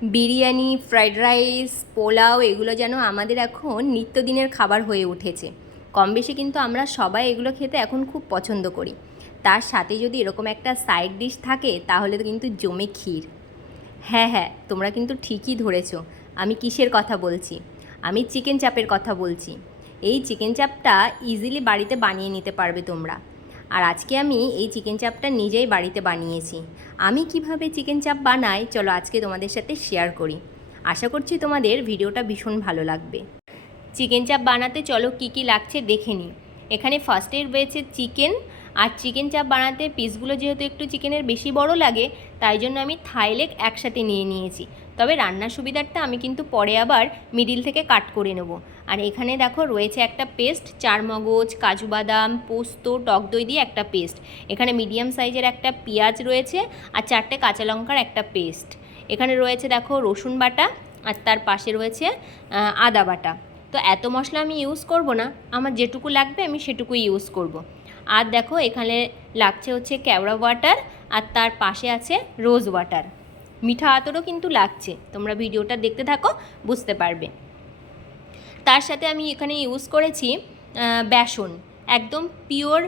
Biryani, fried rice, pulao এগুলো যেন আমাদের এখন নিত্যদিনের খাবার হয়ে উঠেছে। কম বেশি কিন্তু আমরা সবাই এগুলো খেতে এখন খুব পছন্দ করি। তার সাথে যদি এরকম একটা সাইড ডিশ থাকে তাহলে তো কিন্তু জমে ক্ষীর। হ্যাঁ হ্যাঁ, তোমরা কিন্তু ঠিকই ধরেছো। আমি কিসের কথা বলছি? আমি চিকেন চাপের কথা বলছি। এই চিকেন চাপটা ইজিলি বাড়িতে বানিয়ে নিতে পারবে তোমরা। আর আজকে আমি এই চিকেন চাপটা নিজেই বাড়িতে বানিয়েছি। আমি কিভাবে চিকেন চাপ বানাই চলো আজকে তোমাদের সাথে শেয়ার করি। আশা করছি তোমাদের ভিডিওটা ভীষণ ভালো লাগবে। চিকেন চাপ বানাতে চলো কি কি লাগছে দেখে নিই। এখানে ফার্স্টে রয়েছে চিকেন। আর চিকেন চাপ বানাতে পিসগুলো যেহেতু একটু চিকেনের বেশি বড় লাগে, তাই জন্য আমি থাই লেগ একসাথে নিয়ে নিয়েছি। তবে রান্নার সুবিধার্থে আমি কিন্তু পরে আবার মিডিল থেকে কাট করে নেব। আর এখানে দেখো রয়েছে একটা পেস্ট, চারমগজ, কাজু বাদাম, পোস্ত, টক দই দিয়ে একটা পেস্ট। এখানে মিডিয়াম সাইজের একটা পেঁয়াজ রয়েছে আর 4টে কাঁচা লঙ্কার একটা পেস্ট। এখানে রয়েছে দেখো রসুন বাটা আর তার পাশে রয়েছে আদা বাটা। তো এত মশলা আমি ইউজ করব না, আমার যেটুকু লাগবে আমি সেটুকুই ইউজ করব। আর দেখো এখানে লাগছে হচ্ছে কেওড়া ওয়াটার আর তার পাশে আছে রোজ ওয়াটার। মিঠা আতরও কিন্তু লাগছে, তোমরা ভিডিওটা দেখতে থাকো বুঝতে পারবে। তার সাথে আমি এখানে ইউজ করেছি বেসন, একদম পিওর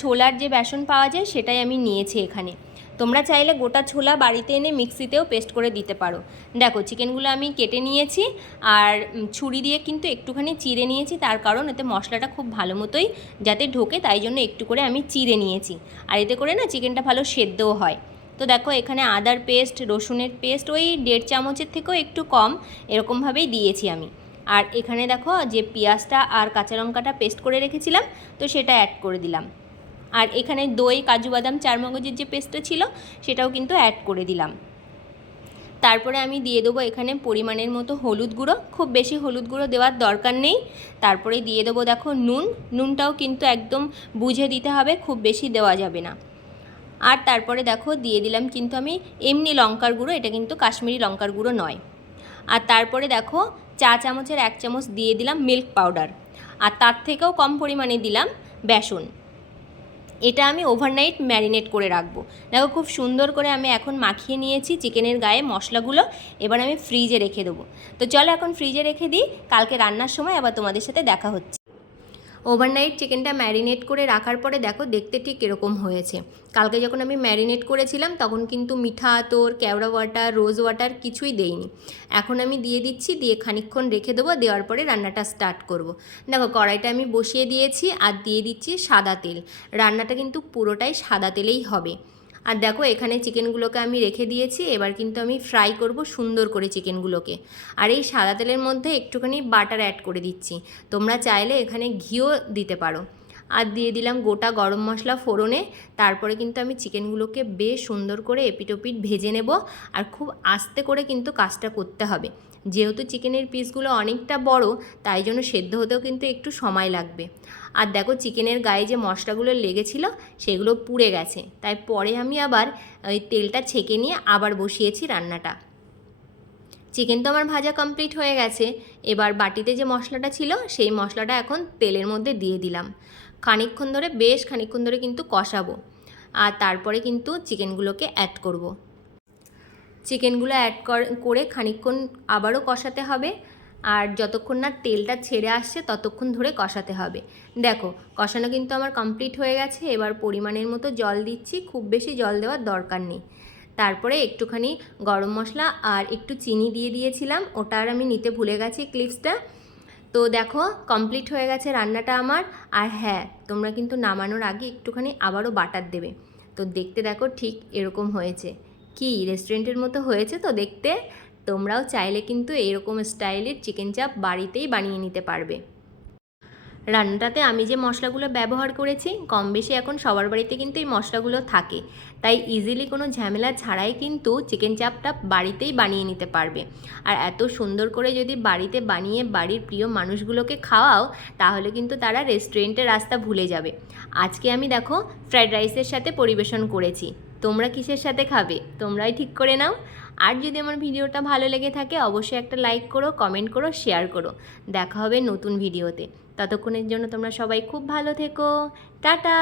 ছোলার যে বেসন পাওয়া যায় সেটাই আমি নিয়েছি এখানে। তোমরা চাইলে গোটা ছোলা বাড়িতে এনে মিক্সিতেও পেস্ট করে দিতে পারো। দেখো চিকেনগুলো আমি কেটে নিয়েছি আর ছুরি দিয়ে কিন্তু একটুখানি চিড়ে নিয়েছি, তার কারণ এতে মশলাটা খুব ভালো মতোই যাতে ঢোকে, তাই জন্য একটু করে আমি চিড়ে নিয়েছি। আর এতে করে না চিকেনটা ভালো সেদ্ধও হয়। তো দেখো এখানে আদার পেস্ট, রসুনের পেস্ট ওই 1.5 চামচের থেকেও একটু কম এরকমভাবেই দিয়েছি আমি। আর এখানে দেখো যে পেঁয়াজটা আর কাঁচা লঙ্কাটা পেস্ট করে রেখেছিলাম, তো সেটা অ্যাড করে দিলাম। আর এখানে দই, কাজু বাদাম, চারমগজের যে পেস্টটা ছিল সেটাও কিন্তু অ্যাড করে দিলাম। তারপরে আমি দিয়ে দেবো এখানে পরিমাণের মতো হলুদ গুঁড়ো, খুব বেশি হলুদ গুঁড়ো দেওয়ার দরকার নেই। তারপরে দিয়ে দেবো দেখো নুনটাও কিন্তু একদম বুঝে দিতে হবে, খুব বেশি দেওয়া যাবে না। আর তারপরে দেখো দিয়ে দিলাম কিন্তু আমি এমনি লঙ্কার গুঁড়ো, এটা কিন্তু কাশ্মীরি লঙ্কার গুঁড়ো নয়। আর তারপরে দেখো 1 চামচের 1 চামচ দিয়ে দিলাম মিল্ক পাউডার, আর তার থেকেও কম পরিমাণে দিলাম বেসন। এটা আমি ওভারনাইট ম্যারিনেট করে রাখবো। দেখো খুব সুন্দর করে আমি এখন মাখিয়ে নিয়েছি চিকেনের গায়ে মশলাগুলো। এবার আমি ফ্রিজে রেখে দেবো। তো চলো এখন ফ্রিজে রেখে দিই, কালকে রান্নার সময় আবার তোমাদের সাথে দেখা হচ্ছে। ওভারনাইট চিকেনটা ম্যারিনেট করে রাখার পরে দেখো দেখতে ঠিক এরকম হয়েছে। কালকে যখন আমি ম্যারিনেট করেছিলাম তখন কিন্তু মিঠা আতর, কেওড়া ওয়াটার, রোজ ওয়াটার কিছুই দেইনি। এখন আমি দিয়ে দিচ্ছি, দিয়ে খানিকক্ষণ রেখে দেবো, দেওয়ার পরে রান্নাটা স্টার্ট করব। দেখো কড়াইটা আমি বসিয়ে দিয়েছি আর দিয়ে দিচ্ছি সাদা তেল। রান্নাটা কিন্তু পুরোটাই সাদা তেলেই হবে। আর দেখো এখানে চিকেনগুলোকে আমি রেখে দিয়েছি, এবার কিন্তু আমি ফ্রাই করব সুন্দর করে চিকেনগুলোকে। আর এই সাদা তেলের মধ্যে একটুখানি বাটার অ্যাড করে দিচ্ছি, তোমরা চাইলে এখানে ঘিও দিতে পারো। আর দিয়ে দিলাম গোটা গরম মশলা ফোড়নে। তারপরে কিন্তু আমি চিকেনগুলোকে বেশ সুন্দর করে এপিটোপিট ভেজে নেব। আর খুব আস্তে করে কিন্তু কাজটা করতে হবে, যেহেতু চিকেনের পিসগুলো অনেকটা বড়, তাই জন্য সেদ্ধ হতেও কিন্তু একটু সময় লাগবে। আর দেখো চিকেনের গায়ে যে মশলাগুলো লেগেছিল সেগুলো পুড়ে গেছে, তাই পরে আমি আবার ওই তেলটা ছেঁকে নিয়ে আবার বসিয়েছি রান্নাটা। চিকেন তো আমার ভাজা কমপ্লিট হয়ে গেছে। এবার বাটিতে যে মশলাটা ছিল সেই মশলাটা এখন তেলের মধ্যে দিয়ে দিলাম। বেশ খানিকক্ষণ ধরে কিন্তু কষাবো। আর তারপরে কিন্তু চিকেনগুলোকে অ্যাড করব। চিকেনগুলো অ্যাড করে খানিকক্ষণ আবারও কষাতে হবে। আর যতক্ষণ না তেলটা ছেড়ে আসছে ততক্ষণ ধরে কষাতে হবে। দেখো কষানো কিন্তু আমার কমপ্লিট হয়ে গেছে। এবার পরিমাণের মতো জল দিচ্ছি, খুব বেশি জল দেওয়ার দরকার নেই। তারপরে একটুখানি গরম মশলা আর একটু চিনি দিয়ে দিয়েছিলাম, ওটা আর আমি নিতে ভুলে গেছি ক্লিপসটা। তো দেখো কমপ্লিট হয়ে গেছে রান্নাটা আমার। আর হ্যাঁ, তোমরা কিন্তু নামানোর আগে একটুখানি আবারও বাটার দেবে। তো দেখতে দেখো ঠিক এরকম হয়েছে। কি রেস্টুরেন্টের মতো হয়েছে তো দেখতে। তোমরাও চাইলে কিন্তু এরকম স্টাইলের চিকেন চাপ বাড়িতেই বানিয়ে নিতে পারবে। রান্নাটাতে আমি যে মশলাগুলো ব্যবহার করেছি কম বেশি এখন সবার বাড়িতে কিন্তু এই মশলাগুলো থাকে, তাই ইজিলি কোনো ঝামেলা ছাড়াই কিন্তু চিকেন চাপটা বাড়িতেই বানিয়ে নিতে পারবে। আর এত সুন্দর করে যদি বাড়িতে বানিয়ে বাড়ির প্রিয় মানুষগুলোকে খাওয়াও, তাহলে কিন্তু তারা রেস্টুরেন্টের রাস্তা ভুলে যাবে। আজকে আমি দেখো ফ্রাইড রাইসের সাথে পরিবেশন করেছি, তোমরা কিসের সাথে খাবে তোমরাই ঠিক করে নাও। আর যদি আমার ভিডিওটা ভালো লেগে থাকে অবশ্যই একটা লাইক করো, কমেন্ট করো, শেয়ার করো। দেখা হবে নতুন ভিডিওতে। ততক্ষণের জন্য তোমরা সবাই খুব ভালো থেকো। টাটা।